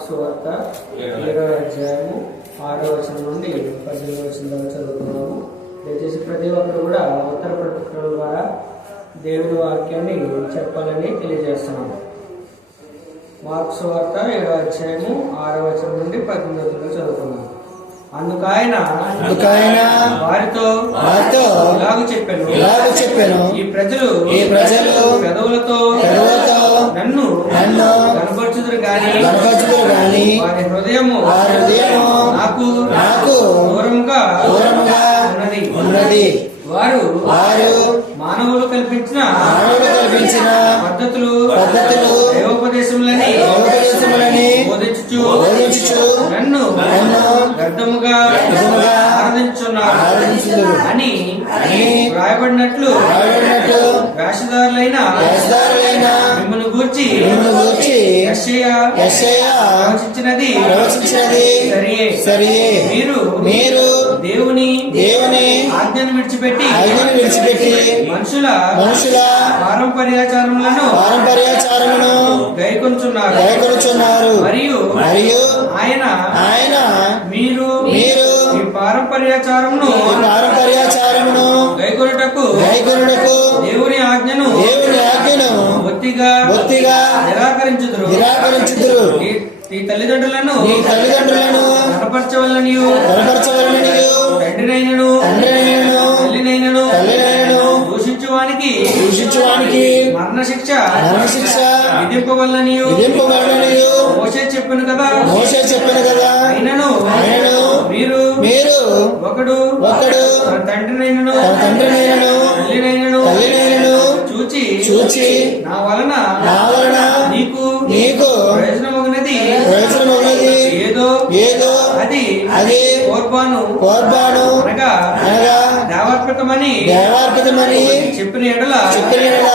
Marks వార్త ఏడవ అధ్యాయము. ఆరో వచనం నుండి పద్దెనిమిది వచనం దాకా చదువుతున్నాము. దయచేసి ప్రతి ఒక్కరు కూడా ఉత్తర ప్రకటన ద్వారా దేవుని వాక్యాన్ని చెప్పాలని తెలియజేస్తున్నాము. మార్క్స్ వార్త ఏడవ అధ్యాయము ఆరో వచనం నుండి పద్దెనిమిది వచనం చదువుతున్నాము. అందుకైన వారితో వారితో ఇలాగ చెప్పాను. ఇలాగ చెప్పాను. ఈ ప్రజలు ఈ ప్రజలు పెదవులతో పెదవులతో నన్ను నన్ను కనపరచుదురు గాని వారి హృదయము వారి హృదయము నాకు నాకు దూరంగా దూరముగా ఉన్నది. ఉన్నది. వారు వారు మానవులు కల్పించిన మానవుడు కల్పించిన పద్ధతులు పద్ధతులు దైవోపదేశములని దైవోపదేశములని బోధించుచు బోధించుచు నన్ను నన్ను వ్యర్థముగా వ్యర్థముగా ఆరాధించున్నారు అని అని వ్రాయబడినట్లు రాయబడినట్లు వేషధారులైన వేషధారులైన మిమ్మల్ని గూర్చి ప్రవచించినది. సరియే. సరియే. మీరు మీరు దేవుని దేవుని ఆజ్ఞను విడిచిపెట్టి ఆజ్ఞను విడిచిపెట్టి మనుషుల మనుషుల పారంపర్యాచారములను పారంపర్యాచారమును గైకొంచున్నారు గైకొనుచున్నారు. మరియు మరియు ఆయన ఆయన మీరు మీరు ఈ పారంపర్యాచారమును పారంపర్యాచారమును గైకొనుటకు బొత్తిగా బొత్తిగా నిరాకరించుదురు. నిరాకరించుదురు. ఈ- ఈ తల్లిదండ్రులను నీ తల్లిదండ్రులను కనపరచవలనియు కనపరచవలననియు తండ్రినైనను తండ్రినైనను తల్లినైనను తల్లినైనను దూషించువానికి దూషించువానికి మరణశిక్ష మరణశిక్ష విధింపవలనియు విధింపబడననియు మోసే చెప్పాను కదా. మోసే చెప్పాను కదా. అయినను మీరు మీరు ఒకడు ఒకడు తండ్రినైనను తండ్రినైనను చూచి నా వలన నా వలన నీకు నీకు ప్రయోజనమగినది. ఏదో ఏదో అది అది కోర్బాను. కోర్బాను. అనగా అనగా దేవార్పితమని దేవార్పితమని చెప్పిన ఎడల చెప్పిన యెడల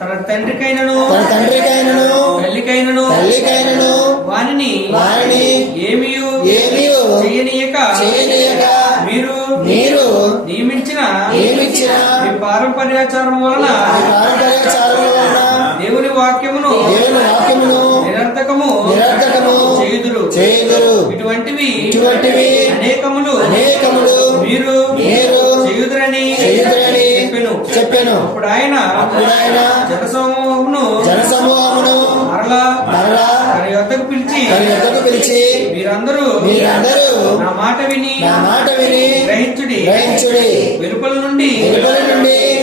తన తండ్రికైనను తన తండ్రికైనను తల్లికైనను తల్లికైనను వానిని వారిని ఏమియు ఏమియు చెయ్యనీయక చేయనీయక. మీరు మీరు ఈ పారంపర్యాచారం వలన వలన దేవుని వాక్యమును దేవుని వాక్యమును నిరర్థకము నిరర్థకము చేయుదురు. చేయుదురు. ఇటువంటివి ఇటువంటివి అనేకములు అనేకములు మీరు మీరు చేయుదురని చేయుదురని చెప్పెను. చెప్పాను. అప్పుడు ఆయన అప్పుడు ఆయన జనసమూహమును జనసమూహమును మరలా మరలా తన యొద్దకు పిలిచి తన యొద్దకు పిలిచి మీరందరూ మీరందరూ నా మాట విని నా మాట విని గ్రహించుడి. గ్రహించుడి. వెలుపల నుండి వెలుపలి నుండి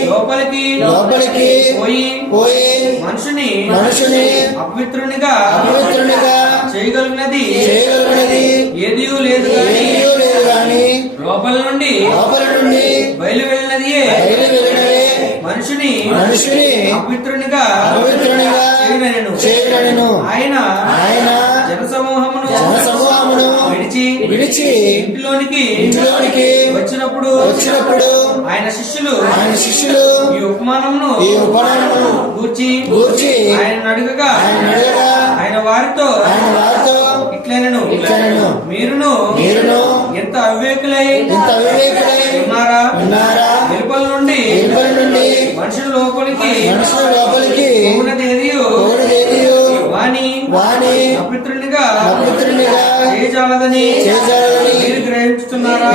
లోపలికి లోపలికి పోయి పోయి మనుషుని మనుషుని అపవిత్రునిగా అపవిత్రునిగా చేయగలిగినది చేయగలిగినది ఏదీ లేదు లేదు గాని లోపల నుండి లోపల నుండి బయలు వెళ్ళినది మనుషుని మనుషుని అపవిత్రునిగా అపవిత్రునిగా చేయగలను. ఆయన ఆయన విడిచి ఇంటిలోనికి ఇంటిలోనికి వచ్చినప్పుడు వచ్చినప్పుడు ఆయన శిష్యులు ఆయన శిష్యులు ఈ ఉపమానమును ఈ ఉపమానమును గూర్చి గూర్చి ఆయన అడుగగా ఆయన అడగగా ఆయన వారితో ఆయన వారితో ఇట్లనను. ఇట్లనెను. మీరును మీరును ఎంత అవివేకులై ఇంత అవివేకులై ఉన్నారా? ఉన్నారా? వెలుపల నుండి వెలుపలి నుండి మనుషుల లోపలికి మనుషుల లోపలికి ఉన్నది ఏదియో కోడిదేవియు వాని వాని చేయజాలదని మీరు గ్రహించుతున్నారా?